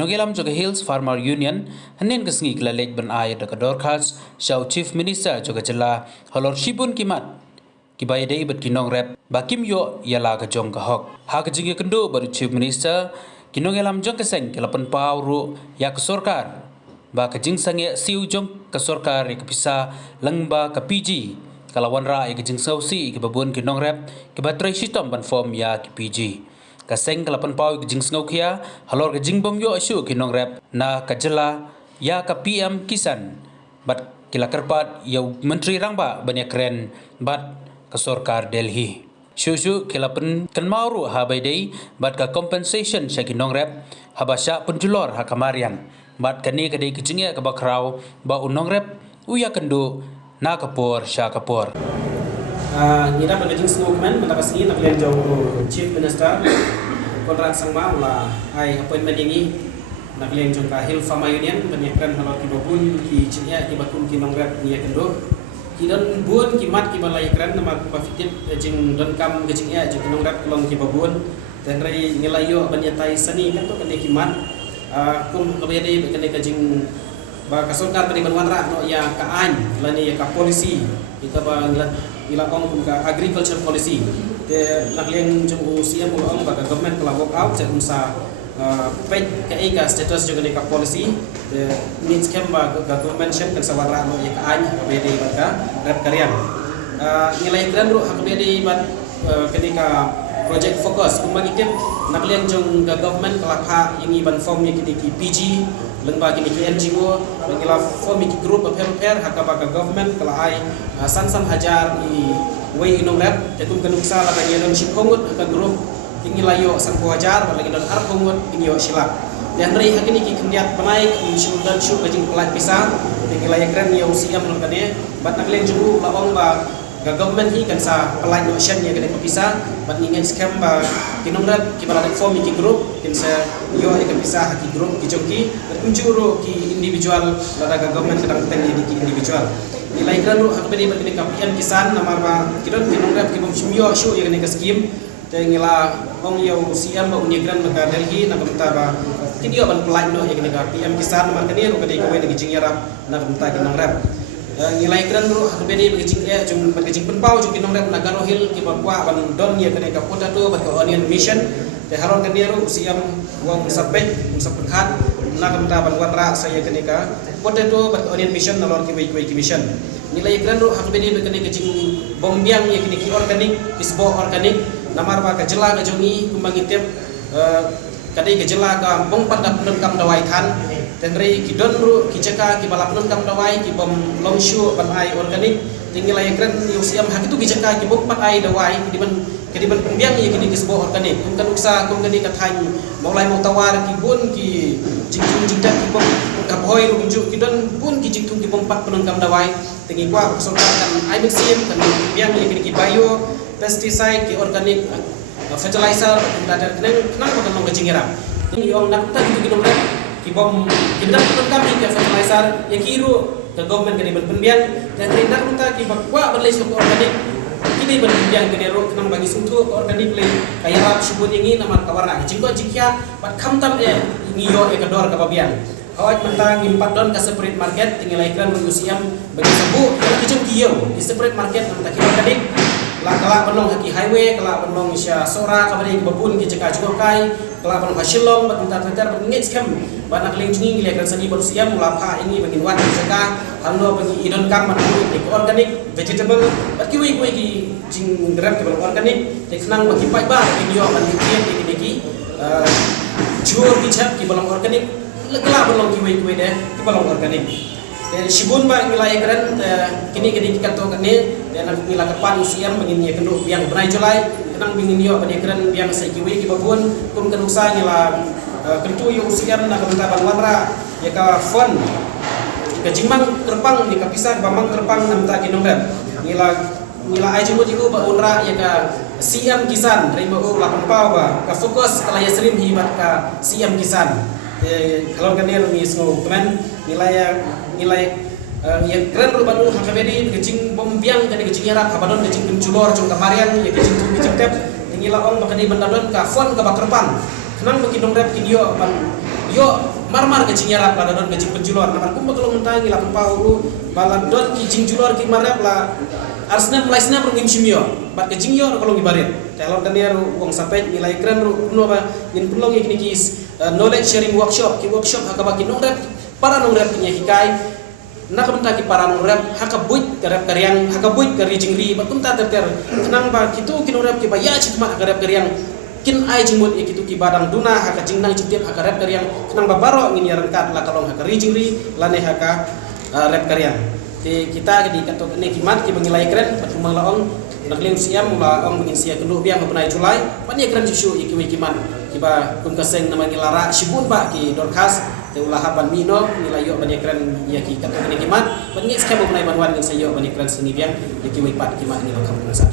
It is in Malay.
Kinogelam Joga Hills Farmer Union hanin kesngi kelalej ben air dekat Dorcas Shau Chief Minister Joga Jela Halor Shibun Kimat Kibaya dei bet kinong rep Bakim yo yala ke jong ke hok Ha ke jingi kendo baru Chief Minister Kinogelam jong keseng kelapan pau ru ya ke sorkar Ba ke jing sange siu jong ke sorkar ya ke pisa lengba ke PG Kalawan ra ya ke jing sausi ke babun kinong rep Ke batrai shitom ban form ya ke PG Kaseng kelapan pau ke jing sengau kia halor ke jing bom yo asu kinong rep na kajela ya ka PM Kisan bat kila kerpat ya menteri rangba banyak keren bat ke sorkar Delhi Shushu kelapan kan mauru ha baidei bat ka compensation sya kinong rep habasya penjulor ha kamarian bat kani kadai ke jingya ke bakrau ba unong rep uya kendo na kapor sya kapor Ngira pagajing snowman matapasni na kailan jauh Chief Minister kontrak sangma ula ai appointment ini na kailan jauh ka Hill Farmer Union banyakkan halor ki babun ki cinya ki bakun ki nongrat ni kendo ki don bun ki mat ki balai kran nama ku pafitit jing don kam ke cinya jing nongrat kolong ki babun dan rai ngilayo banyatai seni kan to kan ki mat kum kabede kan ka jing ba kasorkar kani banwanra no ya ka an lani ya ka polisi kita ba ila ong ka agriculture policy te naklen jung usia mo ong ba government kala work out sa unsa pay ka ega status juga ni ka policy te means kem ba government shen kan sawara no ya ka an ka bede ba ka rep karyan nilai kran ru ha ka bede ba kani ka project focus kumagitip naklen jung ka government kala pha ingi ban form ni ki PG lengba kini ki NGO bangila form ki group of healthcare hakaba ka government kala ai san hajar i way inong rep tetum kanuksa la kanya don shikongut ka group ingi layo san hajar lagi don ar kongut ingi yo silap dan ri hakini ki kendiat panai musim dan shu kajing pelat pisang ingi layak kren yo siam non kane bat naklen juru la ong ba ga government hi kan sa pelat no shen ya kene pisang bat ingin scam ba kinong rep ki bala form ki group kin sa yo e ka pisah ki group ki jongki unjuro ki individual lada government kadang tengni di individual nilai kran hak bedi berkini kapian kisan namar ba kidon kinong rap kibum simyo shu ya ka skim tengila ong yo siam ba unya kran maka Delhi na kamta ba kinyo ban plan no ya ka PM kisan namar kani ro kadai ko ni jing yarap na kamta kinong rap nilai kran ro hak bedi berkini ya jum berkini penpau jum kinong rap na garo hill ki babwa ban don ya ka potato ba ka onion mission te haron kani ro siam wong sabek musapkhat na kamta ban wanra saya kenika potato bat onion mission nalor ki ki mission nilai kran ro hak bedi bekani kecing bombiang ya kini ki organik kisbo organik namar ba ka jela ka jongi kumbangitep kadai ka jela ka bong pada kam dawai than tengri ki don ro ki ceka ki balap kam dawai ki bom longshu ban ai organik nilai kran usiam hak itu ki ceka ki bom pat ai dawai di ban pembiang ya kini kisbo organik kum kan uksa kum kani ka than mulai mau tawar ki bun ki jingdak ki bom kaboy rujuk ki don bun ki jingtung ki bom pat penengkam dawai tengi kwa sorkar kan ai mixim kan biang ya kini ki bio pesticide ki organic fertilizer dan kenang kan long kecingirap ini yang nak tak gitu dong ki bom ki dak penengkam ki fertilizer ya kiru ke government kan ban pembiang dan tindak unta ki bakwa berlai sok organik ini berbiang kedero kenang bagi suntu organik le kaya rap subun ini nama kawarna jingko jikya pat kamtam ini yo kedor kababian awak mentang impat don ke separate market tinggal iklan berusiam bagi sebu kijung kiyo di separate market mentang kita tadi kala penong haki highway kala penong isya sora kabari babun ki jeka jukai kala penong hasilong bat mentang teter bengit scam banak lingcungi gile kan seni berusiam mulapa ini bagi wan jeka halo bagi idon kam mandu di organic vegetable bat kiwi ki jing grab ke organik teknang bagi pai ba video ban kian ki jur ki chap ki balong organik lekala balong kiwi deh ki balong organik dan sibun ba wilayah keren kini kita to kene dan wilayah kepan usiam menginya kenduk yang berai julai kenang bingin yo ban keren yang sai kiwi ki babun kum kenusa nyala kentu yo usiam na kamta ban wanra ya ka fon ka jingmang terpang ni ka pisah bamang terpang namta kinongran nila ai jumbo jigo ba unra ya ka siam kisan rimo u lapan pau ba ka fokus kala yasrim hibat ka siam kisan kalau kan dia ngi snow teman nilai yang keren ru banu hakabedi kecing bombiang kan kecing yarap habadon kecing penculor cung kamarian ya kecing tu kecing tep ngila ong bakadi bandadon ka fon ka bakerpang kenang bagi dong rep kinyo ban yo marmar ke jingyarap la don ke jing penjulor namar kumba kalau mentangi la pauru balan don ki jing julor ki marap la arsna melaisna rungim simyo bat ke jingyo kalau gibarit telon kan dia wong sampai nilai keren kuno ba ngin pulong iki ki knowledge sharing workshop hakaba ki nongrep para nongrep nya hikai nakabenta ki para nongrep hakabuit karep karyang hakabuit kari jingri batunta terter kenang ba kitu kinorep ki ba ya citma karep karyang kin ai jingmut ikitu ki badang duna haka jingnang citip haka rep karyang kenang babaro ngin yarangkat la kalong haka rijingri lane haka rep karyang te kita di katok ne kimat ki bangilai keren patumang laong nakling siam mula ong mungkin sia kendu biang mapunai julai pani keren susu iki kimat kiba kun kaseng nama ngilara sibun ba ki dorkas te ulah haban mino nilai yo bani keren ya ki katok ne kimat pani skema mapunai banwan ngin sayo bani keren seni biang iki wipat kimat ni lokam nasa